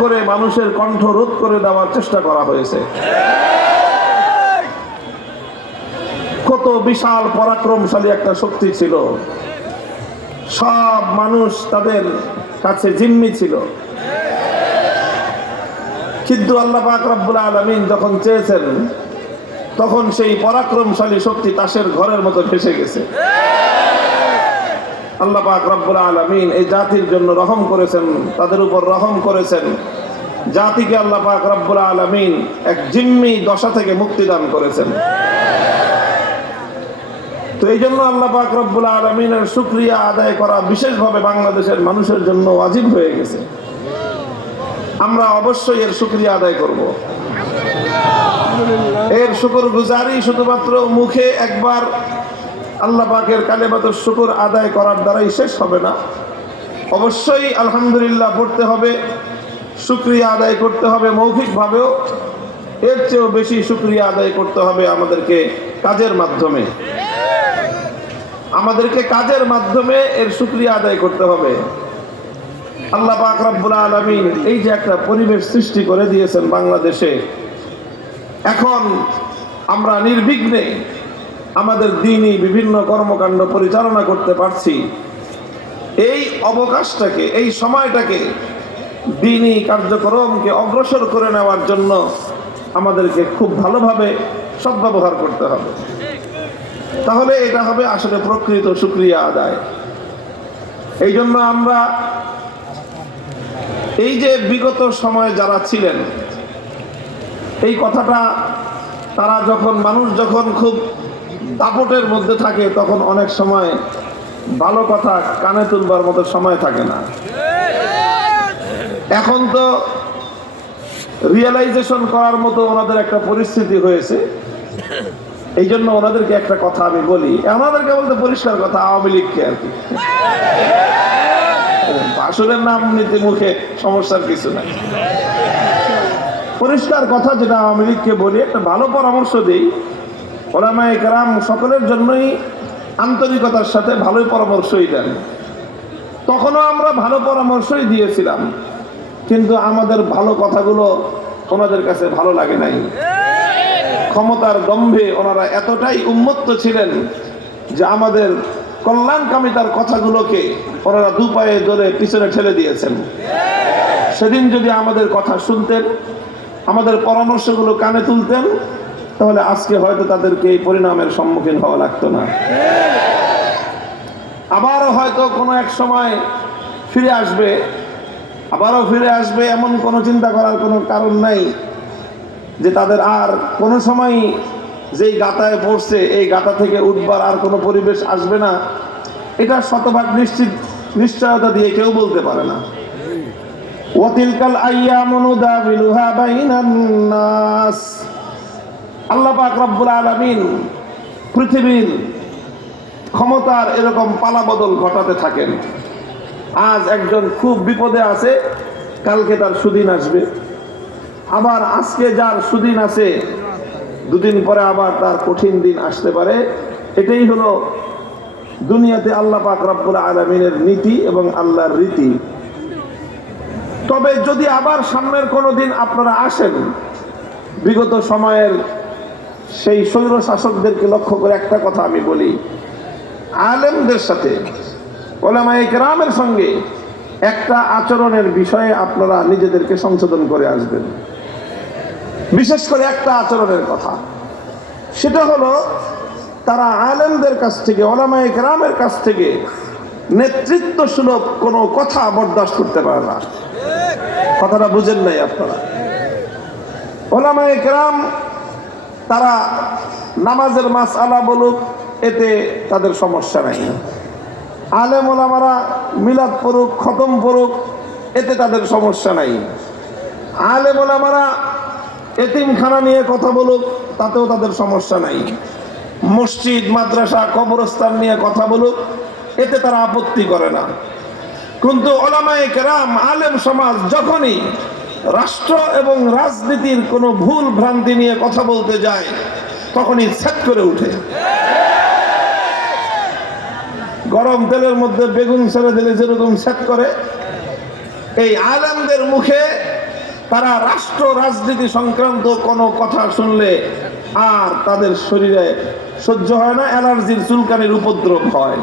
করে মানুষের কণ্ঠ রোধ করে দেওয়ার চেষ্টা করা হয়েছে। কত বিশাল পরাক্রমশালী একটা শক্তি ছিল, সব মানুষ তাদের কাছে জিম্মি ছিল। কিন্তু আল্লাহ পাক রব্বুল আলামিন যখন চেয়েছেন, তখন সেই পরাক্রমশালী শক্তি তাসের ঘরের মতো ভেসে গেছে। আল্লাহ পাক রব্বুল আলামিন এই জাতির জন্য রহম করেছেন, তাদের উপর রহম করেছেন। জাতিকে আল্লাহ পাক রব্বুল আলামিন এক জিম্মি দশা থেকে মুক্তি দান করেছেন। তো এই জন্য আল্লাহ পাক রব্বুল আলামিনের শুকরিয়া আদায় করা বিশেষভাবে বাংলাদেশের মানুষের জন্য ওয়াজিব হয়ে গেছে। আমরা অবশ্যই এর শুকরিয়া আদায় করব। এর শুকরগুজারি শুধুমাত্র মুখে একবার আল্লাহ পাকের কালেমাতুশ শুকর আদায় করার দ্বারাই শেষ হবে না। অবশ্যই আলহামদুলিল্লাহ পড়তে হবে, শুকরিয়া আদায় করতে হবে মৌখিকভাবেও। এর চেয়েও বেশি শুকরিয়া আদায় করতে হবে আমাদেরকে কাজের মাধ্যমে। আমাদেরকে কাজের মাধ্যমে এর শুকরিয়া আদায় করতে হবে। আল্লাহ পাক রব্বুল আলামিন এই যে একটা পরিবেশ সৃষ্টি করে দিয়েছেন বাংলাদেশে, এখন আমরা নির্বিঘ্নে আমাদের দ্বীনি বিভিন্ন কর্মকাণ্ড পরিচালনা করতে পারছি। এই অবকাশটাকে, এই সময়টাকে দ্বীনি কার্যক্রমকে অগ্রসর করে নেওয়ার জন্য আমাদেরকে খুব ভালোভাবে সদ্ব্যবহার করতে হবে। তাহলে এটা হবে আসলে প্রকৃত শুকরিয়া আদায়। এই জন্য আমরা এই যে বিগত সময়ে যারা ছিলেন, এই কথাটা তারা যখন মানুষ যখন খুব দাপটের মধ্যে থাকে, তখন অনেক সময় ভালো কথা কানে তুলবার মতো সময় থাকে না। এখন তো রিয়েলাইজেশন করার মতো ওনাদের একটা পরিস্থিতি হয়েছে। এই জন্য ওনাদেরকে একটা কথা আমি বলি, ওনাদেরকে বলতে পরিষ্কার কথা, আওয়ামী লীগকে আর কি। আসলের নাম নিতে মুখে সমস্যার কিছু নাই, পরিষ্কার কথা যেটা আওয়ামী লীগকে বলি, একটা ভালো পরামর্শ দিই। ওলামায়ে কেরাম সকলের জন্যই আন্তরিকতার সাথে ভালোই পরামর্শই দেন। তখনও আমরা ভালো পরামর্শই দিয়েছিলাম, কিন্তু আমাদের ভালো কথাগুলো ওনাদের কাছে ভালো লাগে নাই। ক্ষমতার দম্ভে ওনারা এতটাই উন্মত্ত ছিলেন যে আমাদের কল্যাণকামিতার কথাগুলোকে ওনারা দুপায়ে ধরে পিছনে ঠেলে দিয়েছেন। সেদিন যদি আমাদের কথা শুনতেন, আমাদের পরামর্শগুলো কানে তুলতেন, তাহলে আজকে হয়তো তাদেরকে এই পরিণামের সম্মুখীন হওয়া লাগতো না। আবারও হয়তো কোনো এক সময় ফিরে আসবে, আবারও ফিরে আসবে, এমন কোনো চিন্তা করার কোনো কারণ নাই যে তাদের আর কোনো সময় যেই গাতায় পড়ছে এই গাতা থেকে উঠবার আর কোনো পরিবেশ আসবে না, এটা শতভাগ নিশ্চয়তা দিয়ে কেউ বলতে পারে না। ওয়াতিলকাল আইয়ামু নুদাবিলুহা বাইনান নাস। আল্লাহ পাক রব্বুল আলামিন পৃথিবীর ক্ষমতার এরকম পালাবদল ঘটাতে থাকেন। আজ একজন খুব বিপদে আছে, কালকে তার সুদিন আসবে। আবার আজকে যার সুদিন আছে, দুদিন পরে আবার তার কঠিন দিন আসতে পারে। এটাই হলো দুনিয়াতে আল্লাহ পাক রব্বুল আলামিনের নীতি এবং আল্লাহর রীতি। তবে যদি আবার সামনের কোনো দিন আপনারা আসেন, বিগত সময়ের সেই স্বৈর শাসকদেরকে লক্ষ্য করে একটা কথা আমি বলি, আলেমদের সাথে, উলামায়ে কেরামের সঙ্গে একটা আচরণের বিষয়ে আপনারা নিজেদেরকে সংশোধন করে আসবেন। বিশেষ করে একটা আচরণের কথা, সেটা হলো তারা আলেমদের কাছ থেকে, উলামায়ে কেরামের কাছ থেকে নেতৃত্ব সুলভ কোনো কথা বরদাস্ত করতে পারে না। কথাটা বুঝেন নাই আপনারা? উলামায়ে কেরাম তারা নামাজের মাসআলা বলুক, এতে তাদের সমস্যা নাই। আলেম ওলামারা মিলাদ পড়ুক, খতম পড়ুক, এতে তাদের সমস্যা নাই। আলেম ওলামারা এতিমখানা নিয়ে কথা বলুক, তাতেও তাদের সমস্যা নাই। মসজিদ, মাদ্রাসা, কবরস্থান নিয়ে কথা বলুক, এতে তারা আপত্তি করে না। কিন্তু উলামায়ে কেরাম, আলেম সমাজ যখনই রাষ্ট্র এবং রাজনীতির কোনো ভুল ভ্রান্তি নিয়ে কথা বলতে যায়, তখনই ছ্যাট করে উঠে। গরম তেলের মধ্যে বেগুন ছেড়ে দিলে যেরকম ছ্যাট করে, এই আলেমদের মুখে তারা রাষ্ট্র রাজনীতি সংক্রান্ত কোনো কথা শুনলে আর তাদের শরীরে সহ্য হয় না, অ্যালার্জির চুলকানির উপদ্রব হয়।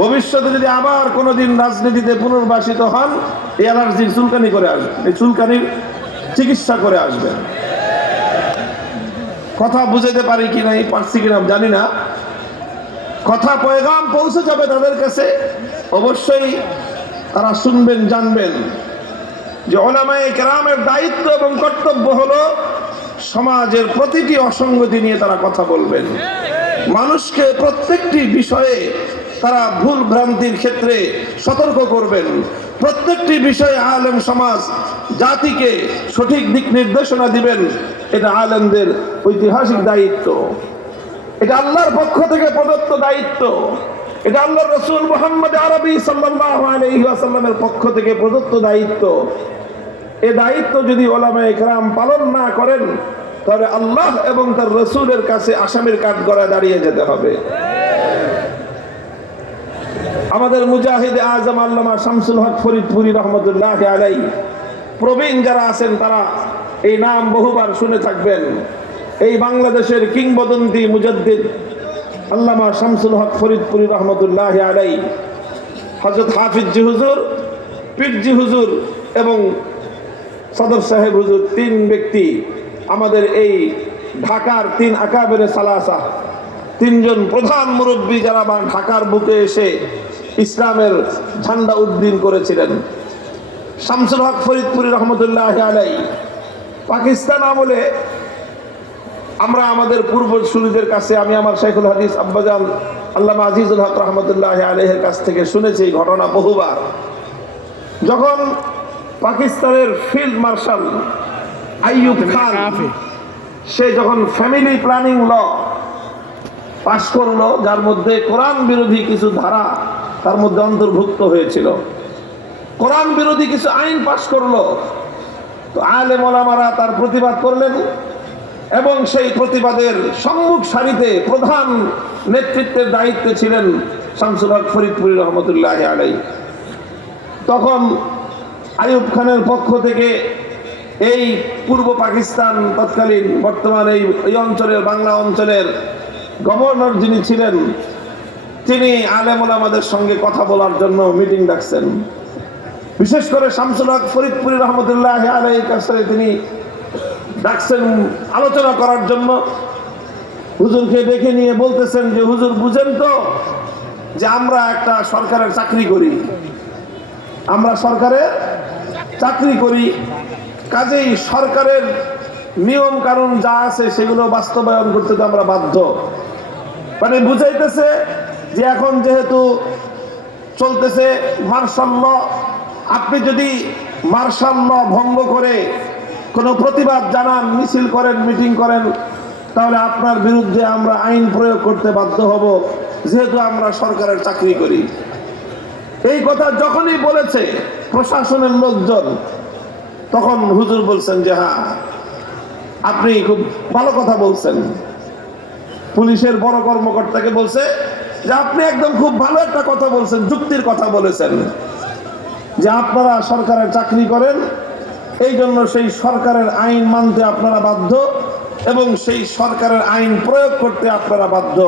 ভবিষ্যতে যদি আবার কোনোদিন রাজনীতিতে পুনর্বাসিত হন, এই অ্যালার্জির চুলকানি করে আসবেন, এই চুলকানির চিকিৎসা করে আসবেন। কথা বুঝাতে পারি কিনা, পারছি কিনা জানি না, কথা পয়গাম পৌঁছে যাবে তাদের কাছে, অবশ্যই তারা শুনবেন, জানবেন যে উলামায়ে কেরামের দায়িত্ব এবং কর্তব্য হলো সমাজের প্রতিটি অসঙ্গতি নিয়ে তারা কথা বলবেন। মানুষকে প্রত্যেকটি বিষয়ে তারা ভুল ভ্রান্তির ক্ষেত্রে সতর্ক করবেন। প্রত্যেকটি বিষয়ে আলেম সমাজ জাতিকে সঠিক দিক নির্দেশনা দিবেন। এটা আলেমদের ঐতিহাসিক দায়িত্ব, এটা আল্লাহর পক্ষ থেকে প্রদত্ত দায়িত্ব, এটা আল্লাহর রাসূল মুহাম্মদ আরবি সাল্লাল্লাহু আলাইহি ওয়াসাল্লামের পক্ষ থেকে প্রদত্ত দায়িত্ব। এই দায়িত্ব যদি উলামায়ে কেরাম পালন না করেন, তাহলে আল্লাহ এবং তার রাসূলের কাছে আসামির কাঠগড়ায় দাঁড়িয়ে যেতে হবে। আমাদের মুজাহিদ আজম আল্লামা শামসুল হক ফরিদপুরি রহমতুল্লাহি আলাইহি, প্রবীণ যারা আছেন তারা এই নাম বহুবার শুনে থাকবেন। এই বাংলাদেশের কিংবদন্তি মুজাদ্দিদ আল্লামা শামসুল হক ফরিদপুরি রহমতুল্লাহি আলাইহি, হযরত হাফিজ জি হুজুর, পীর জি হুজুর এবং সদর সাহেব হুজুর, তিন ব্যক্তি আমাদের এই ঢাকার তিন আকাবেরে সালাসা, তিনজন প্রধান মুরব্বী যারা ঢাকার বুকে এসে ইসলামের ঝান্ডা উদ্দিন করেছিলেন। শামসুল হক ফরিদপুরি রহমতুল্লাহি আলাইহি পাকিস্তান আমলে আমরা আমাদের পূর্বসূরীদের কাছে, আমি আমার শাইখুল হাদিস আব্বাজান আল্লামা আজিজুল হক রহমতুল্লাহি আলাইহির কাছ থেকে শুনেছি এই ঘটনা বহুবার। যখন পাকিস্তানের ফিল্ড মার্শাল আইয়ুব খান সে যখন ফ্যামিলি প্ল্যানিং ল পাশ করলো, যার মধ্যে কোরআন বিরোধী কিছু ধারা তার মধ্যে অন্তর্ভুক্ত হয়েছিল, কোরআন বিরোধী কিছু আইন পাশ করলো, তো আলেম ওলামারা তার প্রতিবাদ করলেন এবং সেই প্রতিবাদের সম্মুখ সারিতে প্রধান নেতৃত্বের দায়িত্বে ছিলেন শামসুল হক ফরিদপুরি রহমতুল্লাহি আলাইহি। তখন আইয়ুব খানের পক্ষ থেকে এই পূর্ব পাকিস্তান তৎকালীন বর্তমান এই অঞ্চলের, বাংলা অঞ্চলের গভর্নর যিনি ছিলেন, তিনি আলেম ওলামাদের সঙ্গে কথা বলার জন্য মিটিং ডাকছেন। বিশেষ করে শামসুল হক ফরিদপুরি রহমতুল্লাহি আলাইহির কাছে তিনি ডাকছেন আলোচনা করার জন্য। হুজুরকে ডেকে নিয়ে বলতেছেন যে হুজুর, বুঝেন তো যে আমরা একটা সরকারের চাকরি করি, আমরা সরকারের চাকরি করি, কাজেই সরকারের নিয়ম কানুন যা আছে সেগুলো বাস্তবায়ন করতে তো আমরা বাধ্য। মানে বুঝাইতেছে যে এখন যেহেতু চলতেছে মার্শাল ল, আপনি যদি মার্শাল ল ভঙ্গ করে কোনো প্রতিবাদ জানান, মিছিল করেন, মিটিং করেন, তাহলে আপনার বিরুদ্ধে আমরা আইন প্রয়োগ করতে বাধ্য হব, যেহেতু আমরা সরকারের চাকরি করি। এই কথা যখনই বলেছে প্রশাসনের লোকজন, তখন হুজুর বলছেন যে হ্যাঁ, আপনি খুব ভালো কথা বলছেন। পুলিশের বড় কর্মকর্তাকে বলছে যে আপনি একদম খুব ভালো একটা কথা বলছেন, যুক্তির কথা বলেছেন, যে আপনারা সরকারের চাকরি করেন, এই জন্য সেই সরকারের আইন মানতে আপনারা বাধ্য এবং সেই সরকারের আইন প্রয়োগ করতে আপনারা বাধ্য।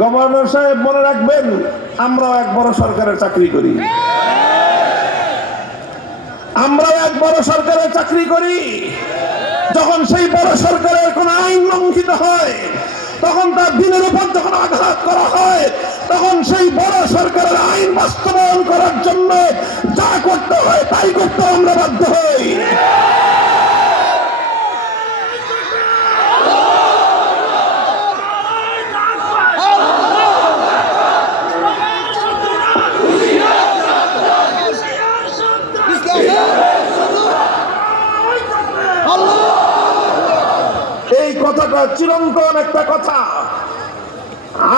গভর্নর সাহেব মনে রাখবেন, আমরাও এক বড় সরকারের চাকরি করি, আমরাও এক বড় সরকারের চাকরি করি। যখন সেই বড় সরকারের কোন আইন লঙ্ঘিত হয়, তখন তার দিনের উপর যখন আঘাত করা হয়, তখন সেই বড় সরকারের আইন বাস্তবায়ন করার জন্য যা করতে হয় তাই করতে আমরা বাধ্য হই। এই কথাটা চিরন্তন একটা কথা।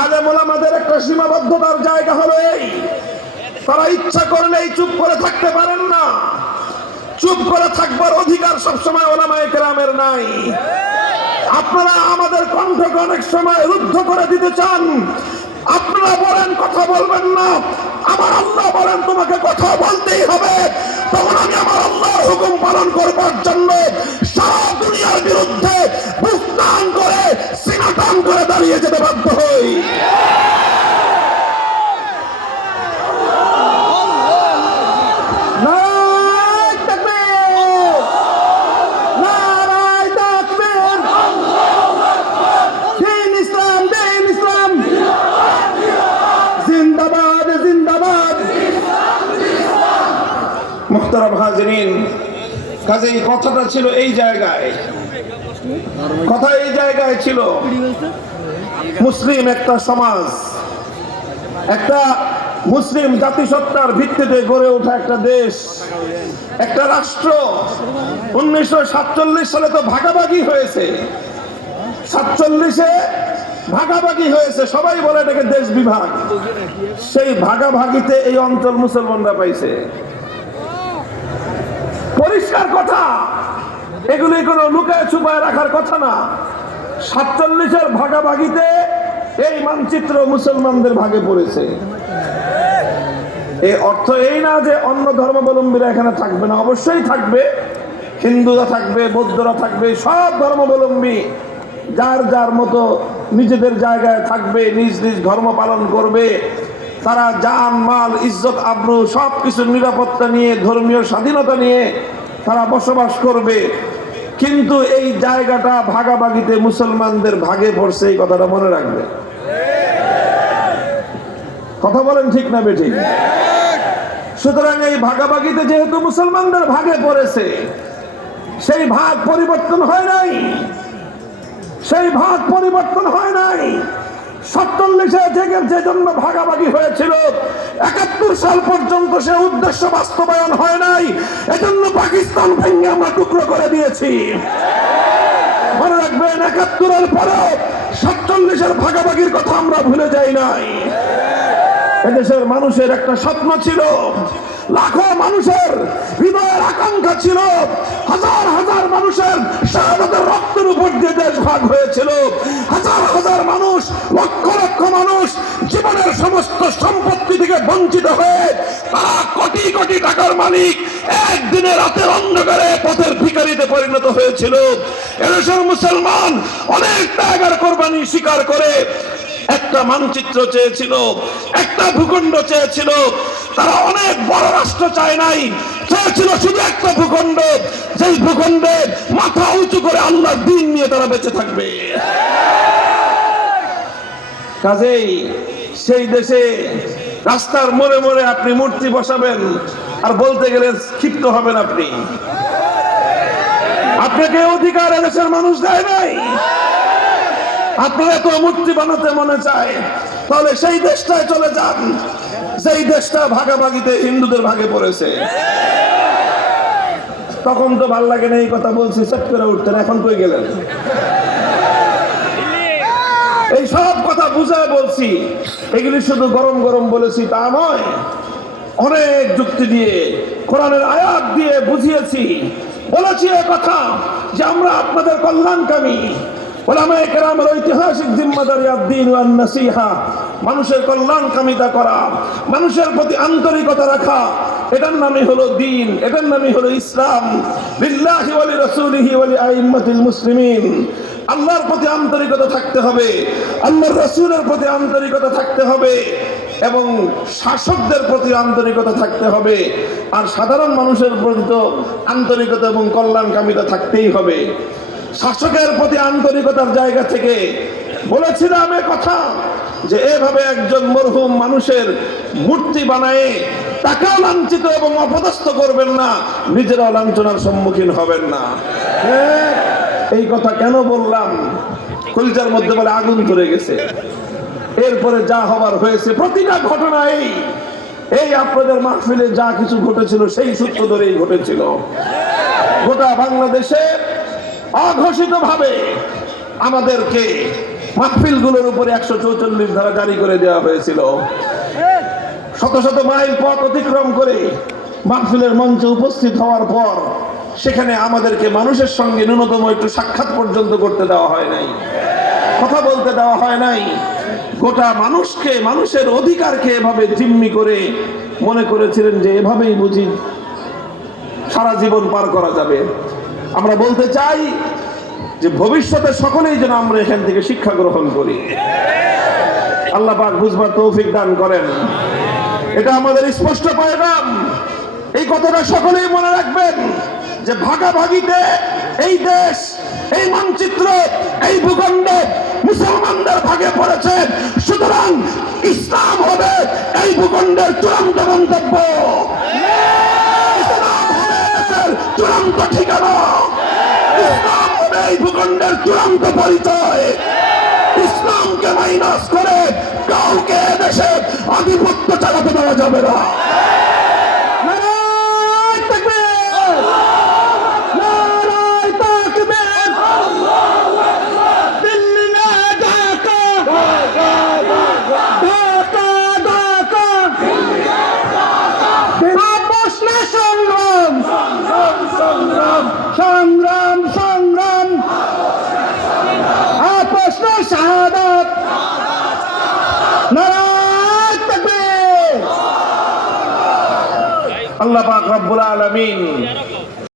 আলেম ওলামাদের একটা সীমাবদ্ধতার জায়গা হলো এই, তারা ইচ্ছা করলেই চুপ করে থাকতে পারেন না। চুপ করে থাকবার অধিকার সবসময় ওলামায়ে কেরামের নাই। আপনারা আমাদের কণ্ঠকে অনেক সময় রুদ্ধ করে দিতে চান, আপনারা বলেন কথা বলবেন না, আমার আল্লাহ বলেন তোমাকে কথা বলতেই হবে, তখন আমি আমার আল্লাহর হুকুম আলামিন। কাজেই কথাটা ছিল এই জায়গায়, কথা এই জায়গায় ছিল, মুসলিম একটা সমাজ, একটা মুসলিম জাতিসত্তার ভিত্তিতে গড়ে ওঠা একটা দেশ, একটা রাষ্ট্র। 1947 সালে তো ভাগাভাগি হয়েছে, 47-এ ভাগাভাগি হয়েছে, সবাই বলে এটাকে দেশ বিভাগ। সেই ভাগাভাগিতে এই অঞ্চল মুসলমানরা পাইছে। পরিষ্কার কথা, এগুলি কোনো লুকায় ছুপায় রাখার কথা না। 47-এর ভাগাভাগিতে এই মানচিত্র মুসলমানদের ভাগে পড়েছে। এই অর্থ এই না যে অন্য ধর্মাবলম্বীরা এখানে থাকবে না, অবশ্যই থাকবে। হিন্দুরা থাকবে, বৌদ্ধরা থাকবে, সব ধর্মাবলম্বী যার যার মতো নিজেদের জায়গায় থাকবে, নিজ নিজ ধর্ম পালন করবে। তারা জান মাল ইজ্জত আবরু সব কিছুর নিরাপত্তা নিয়ে, ধর্মীয় স্বাধীনতা নিয়ে তারা বসবাস করবে। কিন্তু এই জায়গাটা ভাগাভাগিতে মুসলমানদের ভাগে পড়ছে, এই কথাটা মনে রাখবে। কথা বলেন ঠিক না বেঠিক? সুতরাং এই ভাগাভাগিতে যেহেতু মুসলমানদের ভাগে পড়েছে, সেই ভাগ পরিবর্তন হয় নাই, সেই ভাগ পরিবর্তন হয় নাই। 47-এ থেকে যে জন্য ভাগাভাগি হয়েছিল, 71 সাল পর্যন্ত সে উদ্দেশ্য বাস্তবায়ন হয় নাই। এজন্য পাকিস্তান ভেঙে আমরা টুকরো করে দিয়েছি। মনে রাখবেন, 71-এর পরেও 47-এর ভাগাভাগির কথা আমরা ভুলে যাই নাই। এদেশের মানুষের একটা স্বপ্ন ছিল, লাখো মানুষের হৃদয়ের আকাঙ্ক্ষা ছিল, হাজার হাজার মানুষের শাহাদাতের রক্তের উপর দিয়ে দেশ ভাগ হয়েছিল। হাজার হাজার মানুষ, লক্ষ লক্ষ মানুষ জীবনের সমস্ত সম্পত্তি থেকে বঞ্চিত হয়ে তারা কোটি কোটি টাকার মালিক একদিনে রাতের অন্ধকারে পথের ভিখারিতে পরিণত হয়েছিল। এদেশের মুসলমান অনেক ত্যাগ আর কোরবানি স্বীকার করে একটা মানচিত্র চেয়েছিল, একটা ভূখণ্ড চেয়েছিল। তারা অনেক বড় রাষ্ট্র চায় নাই, চেয়েছিল শুধু একটা ভূখণ্ড, যেই ভূখণ্ডে মাথা উঁচু করে আল্লাহর দ্বীন নিয়ে তারা বেঁচে থাকবে। কাজেই সেই দেশে রাস্তার মোড়ে মোড়ে আপনি মূর্তি বসাবেন আর বলতে গেলে ক্ষিপ্ত হবেন আপনি। আপনাকে অধিকার এদেশের মানুষ দেয় নাই। আপনারা তো মূর্তি বানাতে মনে চায়, তাহলে সেই দেশটায় চলে যান যেই দেশটা ভাগাভাগিতে হিন্দুদের ভাগে পড়েছে। তখন তো ভাল লাগে না এই কথা বলছি, সেট করে উঠতেন, এখন কই গেলেন? এই সব কথা বুঝায় বলছি, এগুলি শুধু গরম গরম বলেছি তা নয়, অনেক যুক্তি দিয়ে কোরআনের আয়াত দিয়ে বুঝিয়েছি। বলেছি এ কথা যে আমরা আপনাদের কল্যাণকামী। ওলামায়ে কেরামের ঐতিহাসিক জিম্মাদারি আদ-দ্বীন ওয়ান নাসিহা, মানুষের কল্যাণকামিতা করা, মানুষের প্রতি আন্তরিকতা রাখা, এটার নামই হলো দ্বীন, এটার নামই হলো ইসলাম। লিল্লাহি ওয়া লিরাসূলিহি ওয়া লিআইম্মাতিল মুসলিমিন। আল্লাহর প্রতি আন্তরিকতা থাকতে হবে, আল্লাহর রাসূলের প্রতি আন্তরিকতা থাকতে হবে, এবং শাসকদের প্রতি আন্তরিকতা থাকতে হবে। আর সাধারণ মানুষের প্রতি তো আন্তরিকতা এবং কল্যাণকামিতা থাকতেই হবে। শাসকের প্রতি আন্তরিকতার জায়গা থেকে বলেছিলাম এ কথা যে এভাবে একজন মরহুম মানুষের মূর্তি বানায় তাকেও লাঞ্ছিত এবং অপদস্থ করবেন না, নিজেরাও লাঞ্ছনার সম্মুখীন হবেন না। এই কথা কেন বললাম? কলিজার মধ্যে বলে আগুন ধরে গেছে। এরপরে যা হবার হয়েছে, প্রতিটা ঘটনা এই আপনাদের মাহফিলে যা কিছু ঘটেছিল সেই সূত্র ধরেই ঘটেছিল। গোটা বাংলাদেশে অঘোষিত ভাবে আমাদেরকে মাহফিলগুলোর উপরে 144 ধারা জারি করে দেওয়া হয়েছিল। শত শত মাইল পথ অতিক্রম করে মাহফিলের মঞ্চে উপস্থিত হওয়ার পর সেখানে আমাদেরকে মানুষের সঙ্গে ন্যূনতম একটু সাক্ষাৎ পর্যন্ত করতে দেওয়া হয় নাই, কথা বলতে দেওয়া হয় নাই। গোটা মানুষকে, মানুষের অধিকারকে এভাবে জিম্মি করে মনে করেছিলেন যে এভাবেই বুঝি সারা জীবন পার করা যাবে। আমরা বলতে চাই যে ভবিষ্যতে সকলেই যেন আমরা এখান থেকে শিক্ষা গ্রহণ করি। আল্লাহ পাক বুঝবার তৌফিক দান করেন। এটা আমাদের স্পষ্ট পয়গাম। এই কথাটা সকলেই মনে রাখবেন যে ভাগাভাগিতে এই দেশ, এই মানচিত্র, এই ভূখণ্ড মুসলমানদের ভাগে পড়েছে। সুতরাং ইসলাম হবে এই ভূখণ্ডের চূড়ান্ত গন্তব্য। ইসলাম হবে এই ভূখণ্ডের চূড়ান্ত পরিচয়। ইসলামকে মাইনাস করে কাউকে দেশে আধিপত্য চালাতে দেওয়া যাবে না। নারায়ে তাকবীর, নারায়ে তাকবীর, দিল্লি মে ঢাকা, ঢাকা ঢাকা, আপোষ না সংগ্রাম, সংগ্রাম সংগ্রাম, আপোষ না শাহাদাত। নারায়ে তাকবীর। আল্লাহ পাক রব্বুল আলামিন